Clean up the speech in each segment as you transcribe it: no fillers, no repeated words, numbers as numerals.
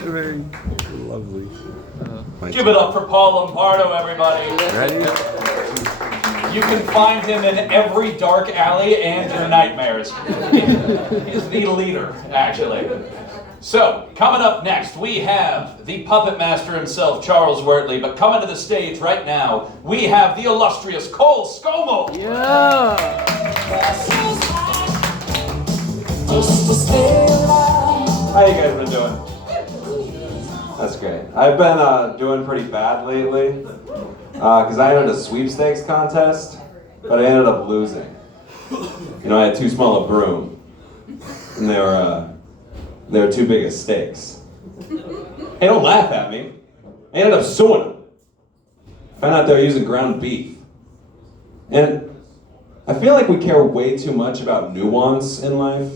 Very lovely. Give it up for Paul Lombardo, everybody. Ready? You can find him in every dark alley and your nightmares. He's the leader, actually. So, coming up next, we have the puppet master himself, Charles Wortley. But coming to the stage right now, we have the illustrious Cole Scomo. Yeah! How you guys been doing? That's great. I've been doing pretty bad lately because I entered a sweepstakes contest, but I ended up losing. You know, I had too small a broom, and they were too big as stakes. Hey, don't laugh at me. I ended up suing them. Found out they were using ground beef. And I feel like we care way too much about nuance in life.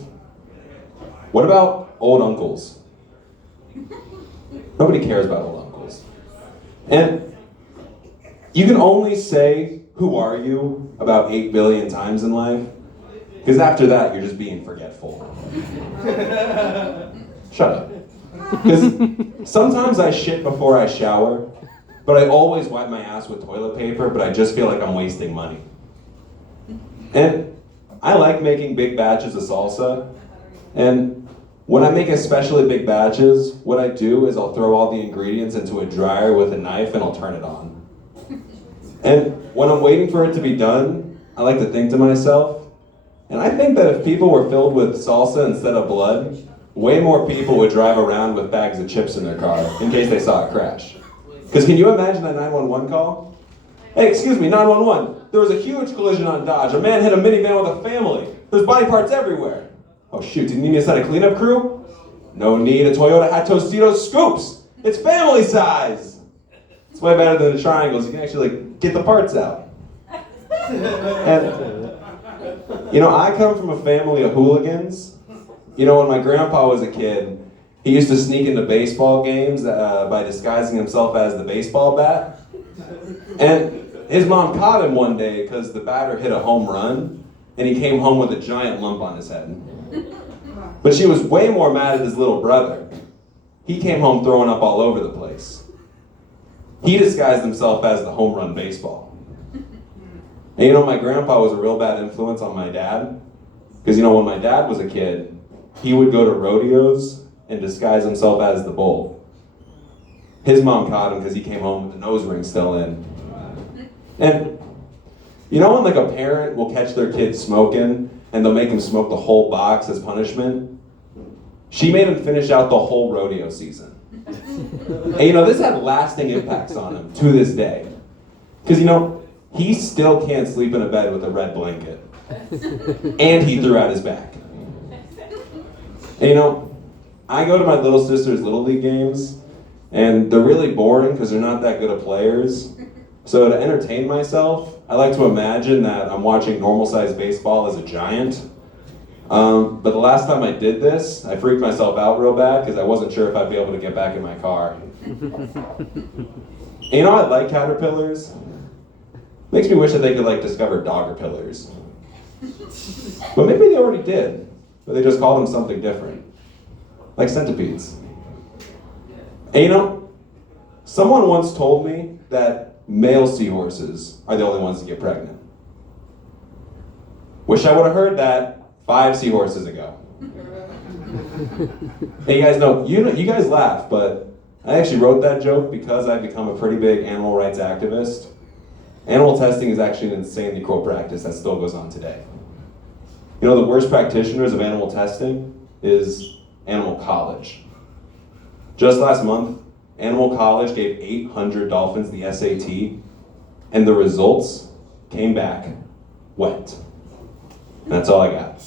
What about old uncles? Nobody cares about old uncles. And you can only say, "Who are you?" about 8 billion times in life, because after that, you're just being forgetful. Shut up. Because sometimes I shit before I shower, but I always wipe my ass with toilet paper, but I just feel like I'm wasting money. And I like making big batches of salsa, and when I make especially big batches, what I do is I'll throw all the ingredients into a dryer with a knife and I'll turn it on. And when I'm waiting for it to be done, I like to think to myself, and I think that if people were filled with salsa instead of blood, way more people would drive around with bags of chips in their car in case they saw a crash. Because can you imagine a 911 call? Hey, excuse me, 911. There was a huge collision on Dodge. A man hit a minivan with a family. There's body parts everywhere. Oh shoot, do you need me to send a cleanup crew? No need, a Toyota had Tostitos scoops. It's family size. It's way better than the triangles. You can actually get the parts out. And, you know, I come from a family of hooligans. You know, when my grandpa was a kid, he used to sneak into baseball games by disguising himself as the baseball bat. And his mom caught him one day because the batter hit a home run, and he came home with a giant lump on his head. But she was way more mad at his little brother. He came home throwing up all over the place. He disguised himself as the home run baseball. And you know, my grandpa was a real bad influence on my dad. Because you know, when my dad was a kid, he would go to rodeos and disguise himself as the bull. His mom caught him because he came home with the nose ring still in. And you know when like a parent will catch their kid smoking and they'll make him smoke the whole box as punishment? She made him finish out the whole rodeo season. And you know, this had lasting impacts on him to this day. Because you know, he still can't sleep in a bed with a red blanket. And he threw out his back. And you know, I go to my little sister's Little League games, and they're really boring because they're not that good of players. So to entertain myself, I like to imagine that I'm watching normal-sized baseball as a giant. But the last time I did this, I freaked myself out real bad because I wasn't sure if I'd be able to get back in my car. And you know, I like caterpillars. Makes me wish that they could like discover doggerpillars. But maybe they already did, but they just called them something different. Like centipedes. And you know, someone once told me that male seahorses are the only ones to get pregnant. Wish I would have heard that 5 seahorses ago. Hey, you guys know, you guys laugh, but I actually wrote that joke because I've become a pretty big animal rights activist. Animal testing is actually an insanely cruel practice that still goes on today. You know, the worst practitioners of animal testing is Animal College. Just last month, Animal College gave 800 dolphins the SAT, and the results came back wet. And that's all I got.